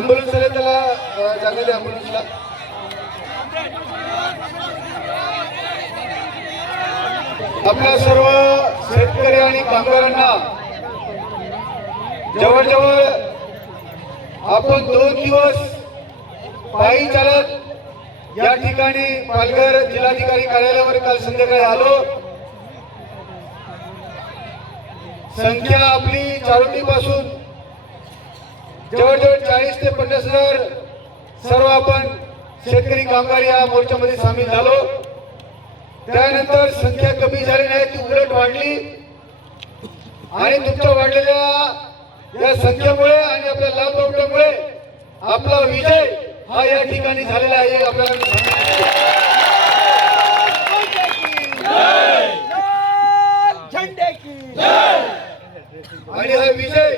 Ambulance आले त्याला जागा द्या ॲम्ब्युलन्सला आपल्या सर्व शेतकरी आणि कामगारांना जवळजवळ आपण दोन दिवस पायी चालत या ठिकाणी पालघर जिल्हाधिकारी कार्यालयावर काल संध्याकाळी आलो. संख्या आपली चारोटी पासून जवळजवळ चाळीस ते पन्नास हजार सर्व आपण शेतकरी कामगार या मोर्चामध्ये सामील झालो. त्यानंतर संख्या कमी झाली नाही ती उलट वाढली. आणि तुमच्या वाढलेल्या या संख्येमुळे आणि आपल्या लाभ प्रवठ्यामुळे आपला विजय हा या ठिकाणी झालेला आहे हे आपल्याला आणि हा विजय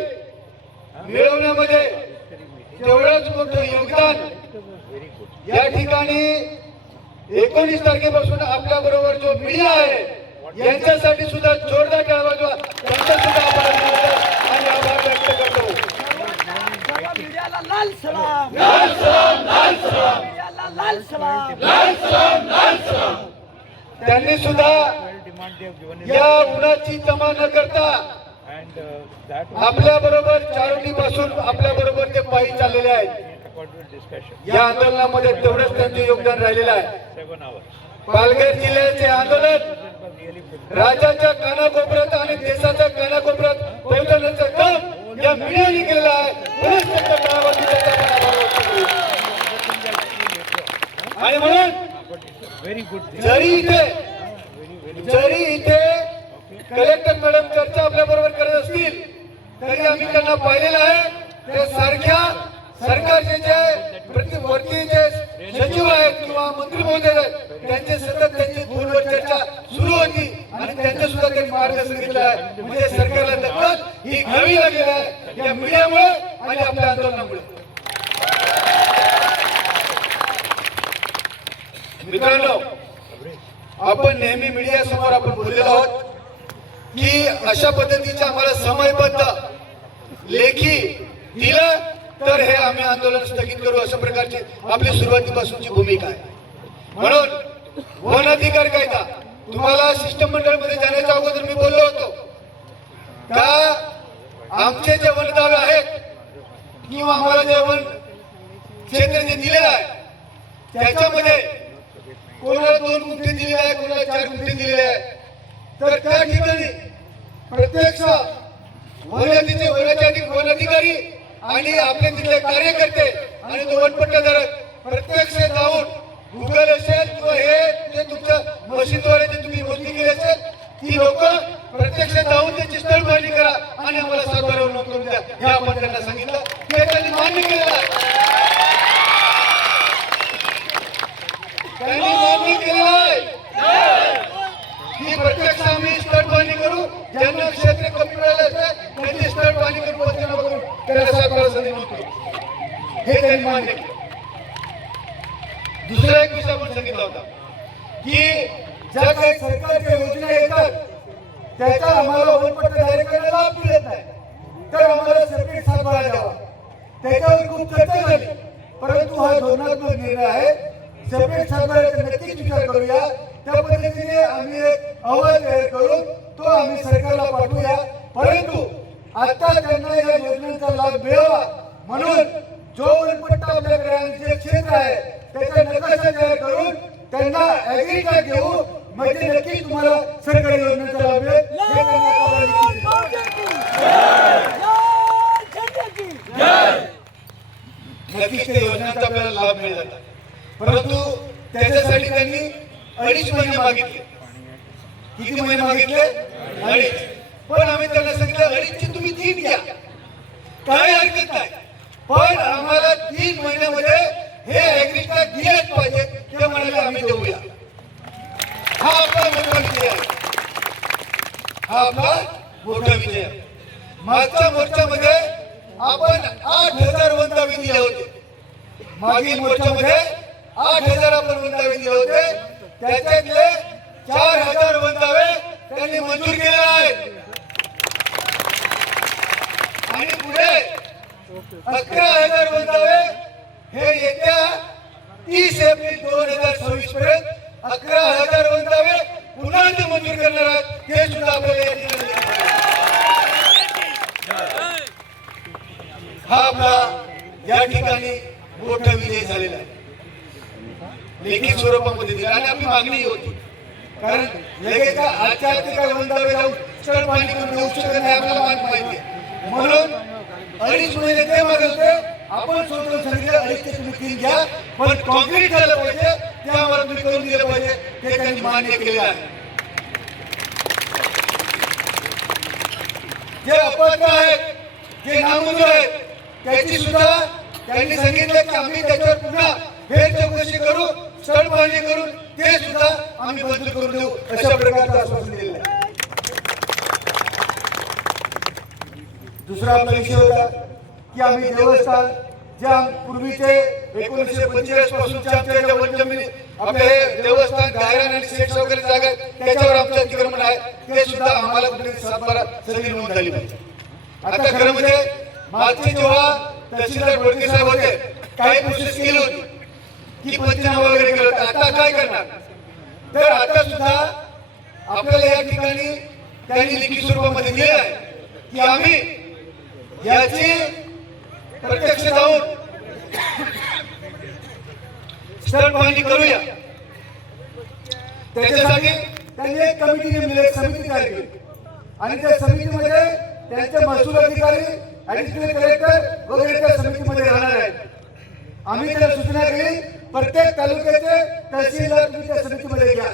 मिळवण्यामध्ये तेवढंच मोठं योगदान या ठिकाणी एकोणीस तारखेपासून आपल्या बरोबर जो मीडिया आहे यांच्यासाठी सुद्धा जोरदार वाजवा त्यांचा सुद्धा आणि आभार व्यक्त करतो. सर्व मीडियाला लाल सलाम. लाल सलाम लाल सलाम. मीडियाला लाल सलाम. त्यांनी सुद्धा या उन्हाची तमा न करता आपल्या बरोबर चारोटी पासून आपल्या बरोबर ते पायी चाललेले आहेत या आंदोलनामध्ये तेवढंच त्यांचे योगदान राहिलेलं आहे पालघर जिल्ह्याचे आंदोलन. राज्याच्या कानाकोपऱ्यात आणि देशाच्या कानाकोपऱ्यात पोहोचवण्याचं काम या मीडियाने केलेलं आहे. आणि म्हणून. जरी इथे जरी इथे कलेक्टर मॅडम चर्चा आपल्या बरोबर करत असतील तरी आम्ही त्यांना पाहिलेलं आहे. ते सारख्या सरकारचे जे प्रतिवरती जे सचिव आहेत किंवा मंत्री महोदय आहेत त्यांचे सतत त्यांची फोनवर चर्चा सुरू होती आणि त्यांचे सुद्धा त्यांनी मार्ग सांगितलं आहे. म्हणजे सरकारला दखल ही घ्यावी लागलेली आहे या मीडियामुळे आणि आपल्या आंदोलनामुळे. मित्रांनो आपण नेहमी मीडिया समोर आपण बोललेलो आहोत. की अशा पद्धतीचे आम्हाला समयबद्ध लेखी दिलं तर हे आम्ही आंदोलन स्थगित करू. अशा प्रकारची आपली सुरुवातीपासूनची भूमिका आहे. म्हणून वन अधिकार कायदा तुम्हाला शिष्टमंडळमध्ये जाण्याच्या अगोदर मी बोललो होतो का आमचे जे वनदावे आहेत किंवा आम्हाला जे वन क्षेत्र जे दिलेलं आहे त्याच्यामध्ये कोणाला दोन गुंठे दिलेले आहे कोणाला चार गुंठे दिलेले आहे तर त्या ठिकाणी प्रत्यक्ष वनतिचे वनाचे वनाधिकारी अधिकारी आणि आपले तिथले कार्यकर्ते आणि तो वनपट्टाधारक प्रत्यक्ष जाऊन गुगल असेल किंवा हे जे तुमच्या मशीनद्वारे जे तुम्ही मोजणी केली असेल ती लोक प्रत्यक्ष जाऊन त्याची स्थळ पाहणी करा आणि आम्हाला सातबारा नोंदवून द्या. हे आपण त्यांना सांगितलं. ते त्यांनी मान्य केलेलं आहे त्यांनी मान्य केलेलं आहे ही प्रत्यक्ष आम्ही स्थळ पाहणी करू ज्यांना क्षेत्र कमी मिळालं करून पंचनामा करून त्याला सातबारा संधी नोकरू हे त्यांनी मान्य दुसरा एक विषय आपण सांगितला होता की ज्या काही सरकारच्या योजना येतात त्याचा आम्हाला वनपट्टा धारकांना लाभ मिळत नाही. तर आम्हाला सेपरेट सातबारा द्यावा. त्याच्यावर खूप चर्चा झाली. परंतु हा धोरणात्मक निर्णय आहे. सेपरेट सातबाऱ्याचा नक्कीच विचार करूया. त्या पद्धतीने आम्ही एक अहवाल तयार करून तो आम्ही सरकारला पाठवूया. परंतु आता त्यांना या योजनेचा लाभ मिळावा. म्हणून जो वनपट्टा आपल्याकडे आहे, जे क्षेत्र आहे त्याचा नकाशा तयार करून त्यांना ऍग्रीला देऊ. म्हणजे नक्कीच तुम्हाला सरकारी योजनेचा लाभ मिळेल. नक्कीच त्या योजनांचा आपल्याला लाभ मिळत परंतु त्याच्यासाठी त्यांनी अडीच महिने मागितले. किती महिने मागितले? अडीच. पण आम्ही त्यांना सांगितलं अडीचशे तुम्ही तीन घ्या. काय हरकत नाही. पण आम्हाला तीन महिन्यामध्ये हे ऍग्रीला दिलेच पाहिजे ते म्हणाले आम्ही देऊया. हा आपला मोठा विजय आहे. हा आपला मोठा विजय आहे. मागच्या मोर्चामध्ये आपण आठ हजार वंतावे दिले होते. मागील मोर्चामध्ये आठ हजार आपण वंदावे दिले होते. त्याच्यातले चार हजार वंदावे त्यांनी मंजूर केले आहेत आणि पुढे अकरा हजार वंतावे हे येत्या तीस एप्रिल दोन हजार सव्वीस पर्यंत अकरा हजार वंदावे पुन्हा ते मंजूर करणार आहात. हे सुद्धा आपल्याला या ठिकाणी हा आपला या ठिकाणी मोठा विजय झालेला आहे. लेखी स्वरूपामध्ये दिला आणि आपली मागणी होती. कारण लगेच का आजच्या आजचे जाऊन स्थळ पाणी करून देऊ शकत नाही आपल्याला माहिती आहे. म्हणून अडीच महिने ते मागत होते. आपण स्वतः सांगितलं अडीच ते तुम्ही तीन घ्या. पण कॉन्क्रीट झालं पाहिजे ते आम्हाला तुम्ही करून दिलं पाहिजे. ते त्यांनी मान्य केलेलं आहे. जे अपक्ष आहेत जे नामंजूर आहेत त्याची सुद्धा त्यांनी सांगितलं की आम्ही त्याच्यावर पुन्हा फेर चौकशी करू स्थळ पाहणी करून ते सुद्धा आम्ही मंजूर करून देऊ. अशा प्रकारचं आश्वासन दिलेलं आहे दुसरा आपला विषय होता की आम्ही देवस्थान ज्या पूर्वीचे एकोणीसशे पंचेचाळीस पासूनच्या आमच्या ज्या वनजमिनी आपले हे देवस्थान गायरान आणि सेक्स वगैरे जागा आहेत, त्याच्यावर आमचं अतिक्रमण आहे. ते सुद्धा आम्हाला कुठे सातबारा सगळी नोंद झाली पाहिजे आता खरं म्हणजे मागचे जेव्हा तहसीलदार बोडके साहेब होते काही प्रोसेस केली होती. की पंचनामा वगैरे केलं होतं. आता काय करणार? तर आता सुद्धा आपल्याला या ठिकाणी त्यांनी लिखित स्वरूपामध्ये दिलं आहे की आम्ही याची प्रत्यक्ष जाऊन स्थळ पाहणी करूया. त्याच्यासाठी त्यांनी एक कमिटी नेमली एक समिती तयार केली. आणि त्या समितीमध्ये त्यांचे महसूल अधिकारी ऍडिशनल कलेक्टर वगैरे त्या समितीमध्ये राहणार आहेत. आम्ही त्याला सूचना केली प्रत्येक तालुक्याचे तहसीलदार तुम्ही त्या समितीमध्ये घ्या.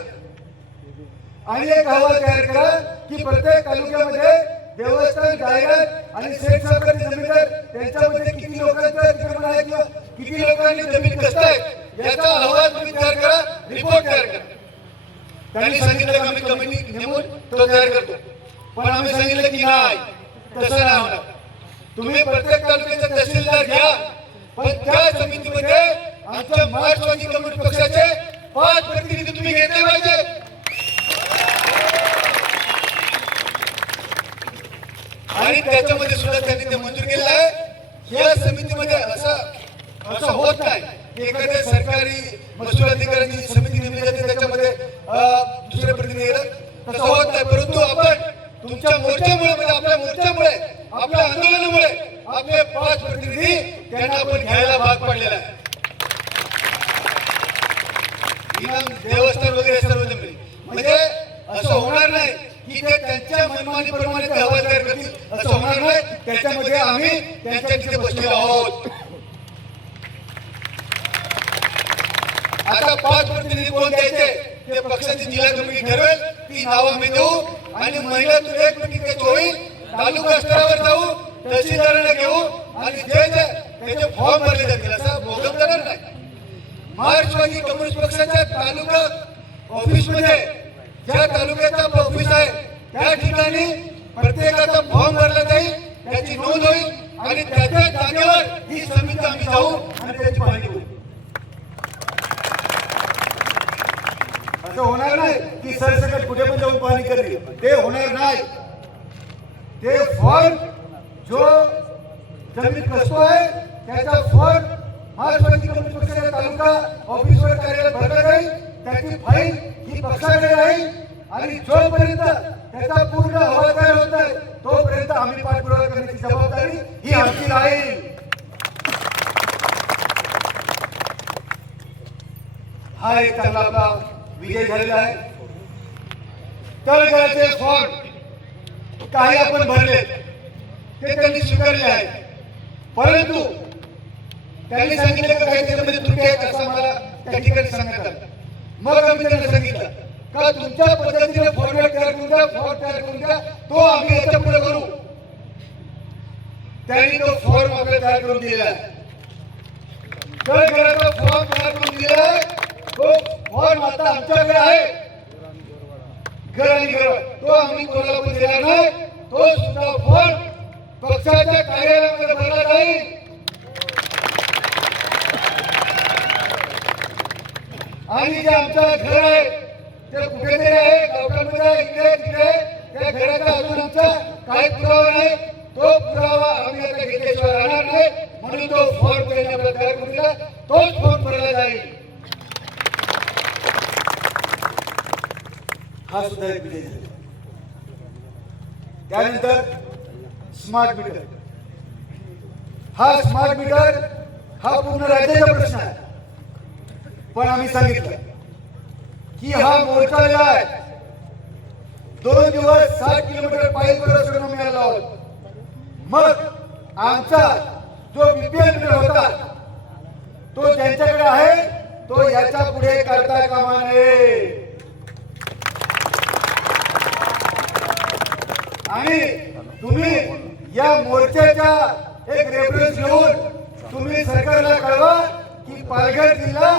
आणि एक अहवाल तयार करा की प्रत्येक तालुक्यामध्ये देवस्थान जाहिरात आणि शेख सरकारी जमीनदार त्यांच्यामध्ये किती लोकांचं अतिक्रमण आहे किंवा किती लोकांनी जमीन कसं आहे याचा अहवाल तुम्ही तयार करा रिपोर्ट तयार करा. त्यांनी सांगितलं की आम्ही कमिटी नेमून तो तयार करतो. पण आम्ही सांगितलं की नाही. तसं नाही होणार. तुम्ही प्रत्येक तालुक्याचा तहसीलदार घ्या. पण त्या समितीमध्ये आमच्या महाराष्ट्रवादी कम्युनिस्ट पक्षाचे पाच प्रतिनिधी तुम्ही घेतले पाहिजे. आणि त्याच्यामध्ये सुद्धा त्यांनी ते मंजूर केलं आहे या समितीमध्ये असं असं होत नाही. एखाद्या सरकारी महसूल अधिकाऱ्यांची समिती नेमली जाते त्याच्यामध्ये दुसरे प्रतिनिधी येतात तसं होत नाही. परंतु आपण तुमच्या मोर्चामुळे म्हणजे आपल्या मोर्चामुळे आपल्या आंदोलनामुळे आपले पाच प्रतिनिधी त्यांना आपण घ्यायला भाग पडलेला आहे इनाम देवस्थान वगैरे सर्व जमले म्हणजे असं होणार नाही की ते त्यांच्या मनमानीप्रमाणे ते अहवाल तयार करतील. असं होणार नाही. त्याच्यामध्ये आम्ही त्यांच्या तिथे बसलेलो आहोत. आता पाच प्रतिनिधी कोण द्यायचे? ते पक्षाची जिल्हा कमिटी ठरवेल. ती नावं आम्ही देऊ आणि महिन्यातून एक त्याची होईल तालुका स्तरावर जाऊ तहसीलदारांना घेऊ आणि जे जे त्याचे फॉर्म भरले जातील असं मोगम करणार नाही. महाराष्ट्रवादी कम्युनिस्ट पक्षाच्या तालुका ऑफिसमध्ये ज्या तालुक्याचा ऑफिस आहे त्या ठिकाणी प्रत्येकाचा फॉर्म भरला जाईल त्याची नोंद होईल आणि त्याच्या जागेवर ही समिती आम्ही जाऊ आणि त्याची पाहणी होईल असं होणार नाही की सरसकट कुठे पण जाऊन पाहणी करते ते होणार नाही. ते फॉर्म जो जमीन कसतो आहे त्याचा फॉर्म महाराष्ट्राची कम्युनिस्ट पक्षाच्या तालुका ऑफिसवर कार्यालयात भरला जाईल त्याची फाईल ही पक्षाकडे राहील आणि जोपर्यंत त्याचा पूर्ण अहवाल होत आहे तोपर्यंत आम्ही पाठपुरावा करण्याची जबाबदारी ही आमची राहील. हा एक चांगला आपला विजय झालेला आहे. तळगळाचे फॉर्म काही आपण भरले ते त्यांनी स्वीकारले आहे परंतु त्यांनी सांगितलं काही त्याच्यामध्ये म्हणजे त्रुटी आहेत असं मला त्या ठिकाणी सांगण्यात आलं. मग आम्ही त्यांना सांगितलं का तुमच्या पद्धतीने फॉर्मॅट तयार करून द्या फॉर्म तयार करून द्या तो आम्ही याच्यापुढे करू. त्यांनी तो फॉर्म आपल्याला तयार करून दिलेला आहे. घराचा फॉर्म तयार करून दिलेला आहे तो फॉर्म आता आमच्याकडे आहे. घर आणि घर. तो आम्ही कोणाला पण दिला नाही. तो सुद्धा फॉर्म पक्षाच्या कार्यालयामध्ये भरला जाईल. आणि जे आमचं घर आहे ते कुठेतरी आहे गावठाणमध्ये इकडे तिकडे. त्या घराचा अजून आमचा काही पुरावा नाही. तो पुरावा आम्ही आता घेतल्याशिवाय राहणार नाही. म्हणून तो फॉर्म त्यांनी आपल्याला तयार करून दिला तोच फॉर्म भरला जाईल. हा सुद्धा एक विजय झाला. त्यानंतर स्मार्ट मीटर हा स्मार्ट मीटर हा पूर्ण राज्याचा प्रश्न आहे. पण आम्ही सांगितलं. की हा मोर्चा आलेला आहे दोन दिवस सात किलोमीटर पायी प्रदर्शन मिळाला आहोत मग आमचा जो बीपीएल होता तो ज्यांच्याकडे आहे तो याच्यापुढे करता कामा नये. आणि तुम्ही या मोर्चाचा एक रेफरन्स घेऊन तुम्ही सरकारला कळवा की पालघर जिल्हा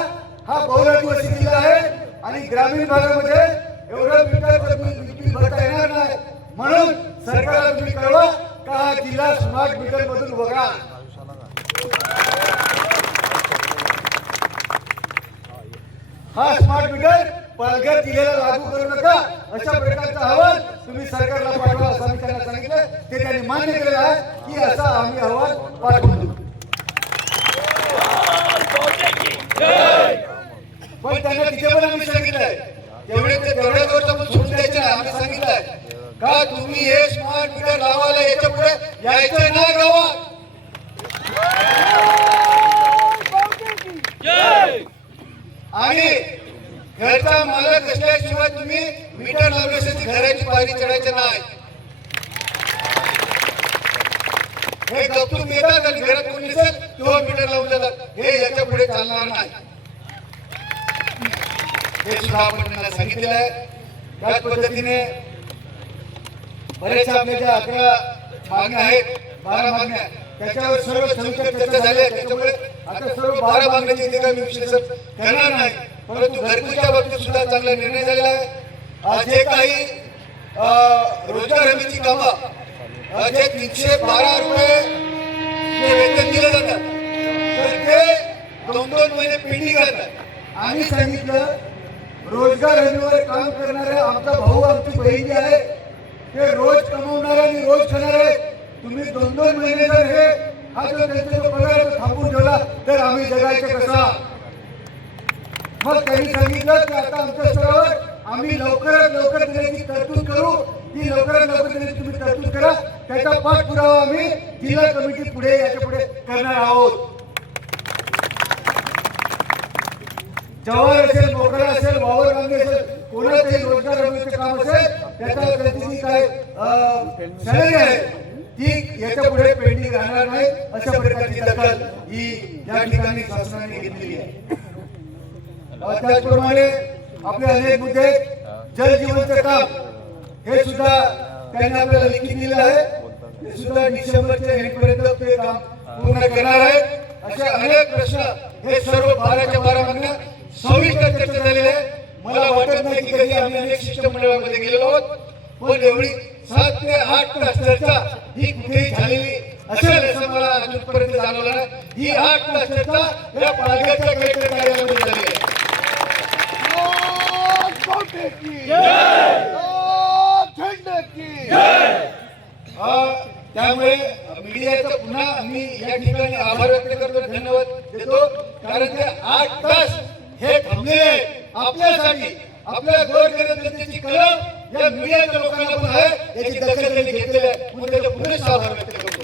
हा बहुरादिवासी जिल्हा आहे. आणि ग्रामीण भागामध्ये एवढं मीटर भरता येणार नाही. म्हणून सरकारला तुम्ही कळवा का जिल्हा स्मार्ट मीटर मधून वगळा हा स्मार्ट मीटर पालघर जिल्ह्याला लागू करू नका. अशा प्रकारचा अहवाल तुम्ही सरकारला पाठवा असं आम्ही त्यांना सांगितलं. ते त्यांनी मान्य केलेलं आहे की असा आम्ही अहवाल पाठवू. देऊ त्यांना तिथे पण आम्ही सांगितलंय. तेवढे ते तेवढ्या गोष्ट सोडून द्यायचे आम्ही सांगितलंय. का तुम्ही हे स्मार्ट मीटर लावायला याच्यापुढे यायचं नाही गावात? आणि घरचा मालक असल्याशिवाय तुम्ही मीटर लावण्यासाठी घराची पायरी चढायचं नाही. हे कौतुक येतात आणि घरात कोणी नसेल तेव्हा मीटर लावून जातात हे याच्यापुढे चालणार नाही. हे सुद्धा आपण त्यांना सांगितलेलं आहे. त्याच पद्धतीने बरेचशा आपल्या ज्या अकरा मागण्या आहेत बारा मागण्या त्याच्यावर सर्व सविस्तर चर्चा झाली आहे. त्याच्यामुळे आता सर्व बारा मागण्याचे इथे काही विश्लेषण करणार नाही परंतु घरगुतीच्या बाबतीत सुद्धा चांगला निर्णय झालेला आहे. आज जे काही अं, रोजगार हमीची कामं जे तीनशे बारा रुपये वेतन दिलं जातात तर ते दोन दोन महिने पेंडिंग राहतात. आम्ही सांगितलं रोजगार हमीवर काम करणारे आमचा भाऊ आमची बहीण जी आहे. ते रोज कमवणारे आणि रोज खाणारे तुम्ही दोन दोन महिने जर हे हा जो त्यांचा जो पगार थांबून ठेवला तर आम्ही जगायचं कसा? मग त्यांनी सांगितलं की आता आमच्या स्तरावर आम्ही लवकरात लवकर देण्याची तरतूद करू. ती लवकरात लवकर देण्याची तुम्ही तरतूद करा. त्याचा पाठपुरावा आम्ही जिल्हा कमिटी पुढे याच्यापुढे करणार आहोत. जवाहर असेल मोकळा असेल वावर गांधी असेल कोणाचंही रोजगार हमीचं काम असेल त्याच्या त्याची जी काय सॅलरी आहे ती याच्यापुढे पेंडिंग राहणार नाही अशा प्रकारची दखल ही या ठिकाणी शासनाने घेतलेली आहे. त्याचप्रमाणे आपले अनेक मुद्दे जल जीवनचं काम हे सुद्धा त्यांनी आपल्याला लिखित दिलं आहे. ते सुद्धा डिसेंबरच्या एंड पर्यंत ते काम पूर्ण करणार आहे. असे अनेक प्रश्न हे सर्व बाराच्या बारा मागण्या सविस्तर चर्चा झालेली आहे. मला वाटत नाही की कधी आम्ही अनेक शिष्टमंडळामध्ये गेलेलो आहोत पण एवढी सात ते आठ तास चर्चा ही कुठेही झालेली असेल असं मला अजूनपर्यंत जाणवलं नाही. ही आठ तास चर्चा या पालघरच्या कलेक्टर कार्यालयामध्ये झाली आहे. त्यामुळे मीडियाचा पुन्हा मी या ठिकाणी आभार व्यक्त करतो धन्यवाद देतो. कारण ते आठ तास आपले आपल्यासाठी आपल्या गोरगरीब जनतेची कलम या मीडियाच्या लोकांना पण आहे याची दखल त्यांनी घेतलेली आहे. म्हणून त्याचा पुरेसा आभार व्यक्त करतो.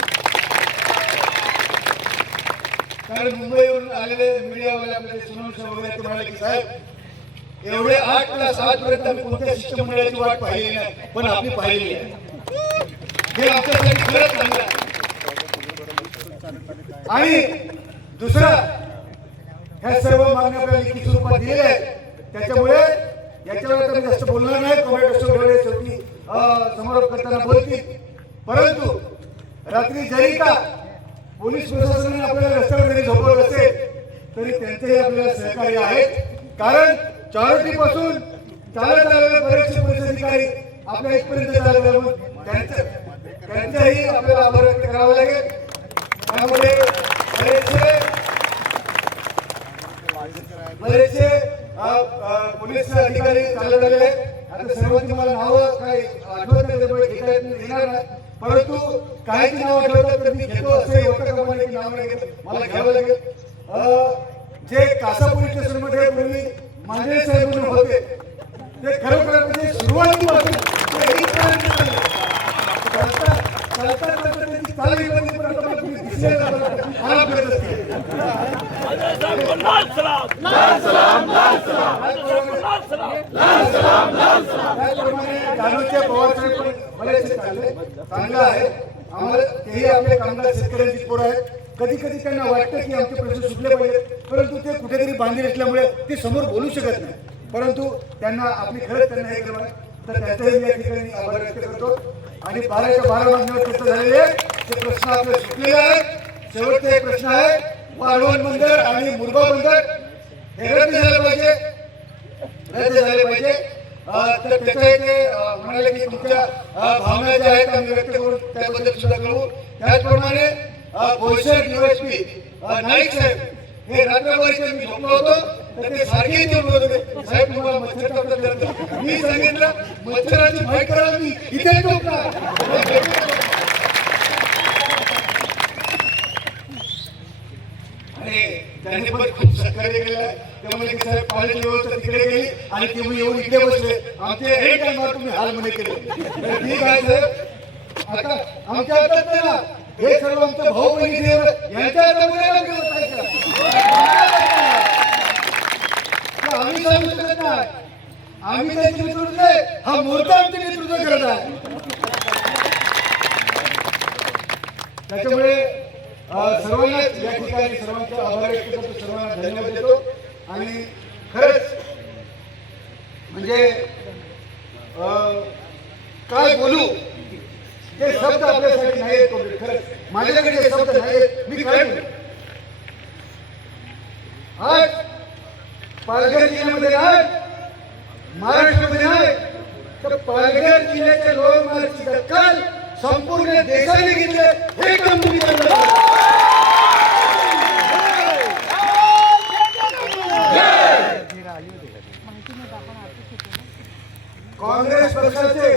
कारण मुंबईवरून आलेले मीडियावाले आपले सुनवशे वगैरे ते म्हणाले की साहेब एवढे आठ तास आजपर्यंत आम्ही कोणत्या शिष्टमंडळाची वाट पाहिलेली नाही पण आपली पाहिलेली आहे. हे आपल्यासाठी खरंच चांगलं आहे. आणि दुसरं ह्या सर्व मागण्या आपल्याला लिखित स्वरूपात दिलेल्या आहेत. त्याच्यामुळे याच्यावर आता जास्त बोलणार नाही. कॉमेंट असो शेवटी समारोप करताना बोलतील. परंतु रात्री जरी का पोलीस प्रशासनाने आपल्याला रस्त्यावर जरी झोपवलं असेल तरी त्यांचेही आपल्याला सहकार्य आहेत कारण चारोटी पासून चालत आलेले बरेचसे पोलीस अधिकारी आपल्या इथपर्यंत चालले त्यांचं त्यांचाही आपल्याला आभार व्यक्त करावा लागेल. त्यामुळे बरेचसे बरेचसे पोलीस अधिकारी चालत आलेले आता सर्वांची मला नावं काही आठवत नाही त्यामुळे घेता येणार नाही. परंतु काहीची नाव आठवतात तर मी घेतो असं एवढं का नाव नाही घेत मला घ्यावं लागेल. जे कासा पोलीस स्टेशनमध्ये पूर्वी मांजरे साहेब म्हणून होते ते खरोखर म्हणजे सुरुवातीपासून ते इथपर्यंत चालले. चालता चालता चालता त्यांची चाल येईपर्यंत पण आता तुम्ही दिसले जातात. आराम करत असतील. लाल सलाम लाल सलाम लाल सलाम लाल सलाम त्याचप्रमाणे धानोरच्या पवारचे पण बरेचसे चालले चांगलं आहे. आम्हाला तेही आपले कामगार शेतकऱ्यांची पोरं आहेत. कधी कधी त्यांना वाटतं की आमचे प्रश्न सुटले पाहिजेत परंतु ते कुठेतरी बांधील असल्यामुळे ते समोर बोलू शकत नाही. परंतु त्यांना आपली खरंच त्यांना हे केलं तर त्याचाही या ठिकाणी आभार व्यक्त करतो. आणि बाराच्या बारा महिन्यावर चर्चा आहे. ते प्रश्न आपले सुटलेले आहेत शेवटचा एक प्रश्न आहे. वाढवण बंदर आणि मुरबा बंदर हे रद्द झालं पाहिजे. रद्द झाले पाहिजे. तर त्याच्या म्हणाले की तुमच्या भावना ज्या आहेत आम्ही व्यक्त करू त्याबद्दल सुद्धा कळू त्याचप्रमाणे भोईसर युएसपी नाईक साहेब हे रात्रभरचे मी झोपलो होतो तर ते सारखे इथे उभे होते. साहेब तुम्हाला मच्छर करतात मी सांगितलं मच्छराची फाईट करा मी इथे झोपणार आणि त्यांनी पण खूप सहकार्य केलं आहे. त्यामुळे की साहेब पाण्याची व्यवस्था तिकडे गेली आणि तुम्ही येऊन इकडे बसले. आमचे एक टायमावर तुम्ही हाल म्हणे केले. ठीक आहे साहेब आता आमच्या हातात नाही ना हे सर्व आमचं भाऊ बहिणी देव यांच्या हातामध्ये आम्ही सांगू शकत नाही. आम्ही त्यांचे नेतृत्व नाही हा मोर्चा आमचे नेतृत्व करत आहे. त्याच्यामुळे सर्वांना या ठिकाणी सर्वांचा आभार व्यक्त करतो. सर्वांना धन्यवाद देतो. आणि खरंच म्हणजे अं, काय बोलू? ते शब्द आपल्यासाठी नाही आहेत खरंच माझ्याकडे हे शब्द नाही मी काय बोलू? आज पालघर जिल्ह्यामध्ये आज महाराष्ट्रामध्ये आहे तर पालघर जिल्ह्याच्या लोक मार्चची संपूर्ण देशाने घेतले. हे काम तुम्ही करणार. काँग्रेस पक्षाचे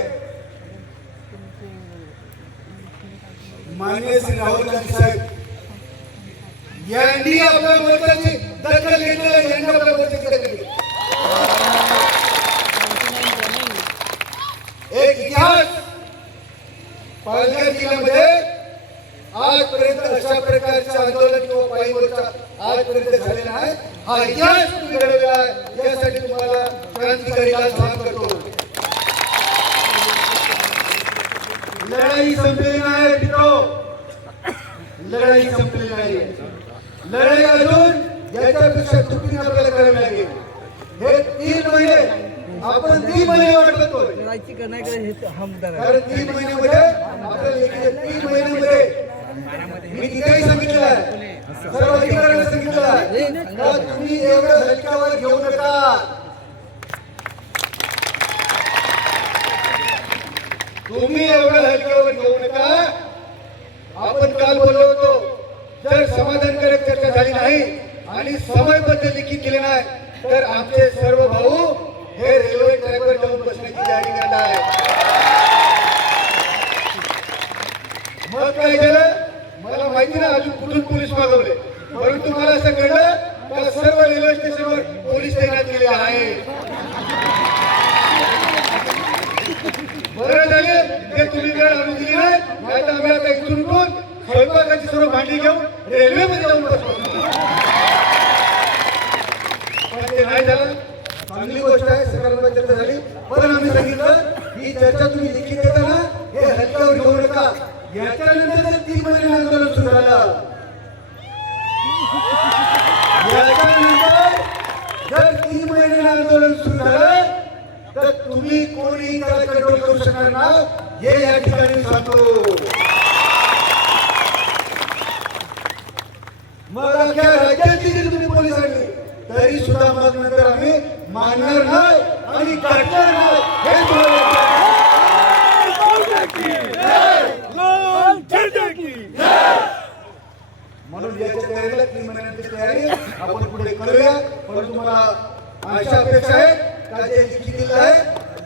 माननीय श्री राहुल गांधी साहेब यांनी आपल्या मोर्चाची दखल घेतलेल्या यांनी आपल्या मोर्चाची दखल घेतली. एक इतिहास पालघर जिल्ह्यामध्ये आजपर्यंत अशा प्रकारचे आंदोलन किंवा पायी मोर्चा आजपर्यंत झालेला आहे हा इतिहास तुम्ही घडवलेला आहे. यासाठी तुम्हाला क्रांतिकारीला सलाम करतो लढाई संपलेली नाही मित्रो. लढाई संपलेली नाही लढाई अजून याच्यापेक्षा चुकीने आपल्याला करावी लागेल. हे तीन महिने आपण तीन महिने वाट बघतोय कारण तीन महिन्यामध्ये आपल्याला तीन महिन्यामध्ये मी तिथेही सांगितलं आहे. सर्व अधिकाऱ्यांना सांगितलं आहे. तुम्ही एवढं हलक्यावर घेऊ नका. तुम्ही एवढं हलक्यावर घेऊ नका. आपण काल बोललो होतो जर समाधानकारक चर्चा झाली नाही आणि समयबद्ध लिखित केले नाही तर आमचे सर्व भाऊ हे रेल्वे ट्रॅकवर जाऊन बसण्याची तयारी करणार आहे मग काय केलं मला माहिती ना अजून कुठून पोलीस मागवले. परंतु मला असं कळलं सर्व रेल्वे स्टेशनवर पोलीस तैनात केले आहे बरं झाले ते आणून दिली नाही नाही तर आम्ही आता इथून उठून स्वयंपाकाची सर्व भांडी घेऊन रेल्वेमध्ये जाऊन बसतो पण ते नाही झालं. चांगली गोष्ट आहे सकारात्मक चर्चा झाली. पण आम्ही सांगितलं ही चर्चा तुम्ही लिखित देताना हे हलक्यावर घेऊ नका. याच्यानंतर जर तीन महिने आंदोलन सुरू झालं याच्यानंतर जर तीन महिने आंदोलन सुरू झालं तर तुम्ही कोणी त्याला कंट्रोल करू शकणार ना हे या ठिकाणी सांगतो मग अख्ख्या राज्याची जरी तुम्ही पोलिसांनी तरी सुद्धा मग नंतर आम्ही मानणार नाही आणि काढणार नाही हे म्हणून याच्या तयारीला तीन महिन्यांची तयारी आपण पुढे करूया. परंतु मला आशा अपेक्षा आहे का जे लिखित दिलं आहे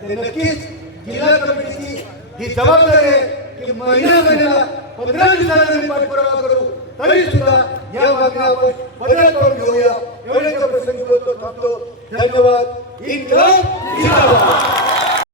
ते नक्कीच जिल्हा कमिटीची ही जबाबदारी आहे की महिना महिन्याला पंधरा दिवसाला जरी पाठपुरावा करू तरी सुद्धा या मागण्या आपण बदल करून घेऊया. एवढ्याच प्रसंगी बोलतो थांबतो. धन्यवाद. इन्कलाब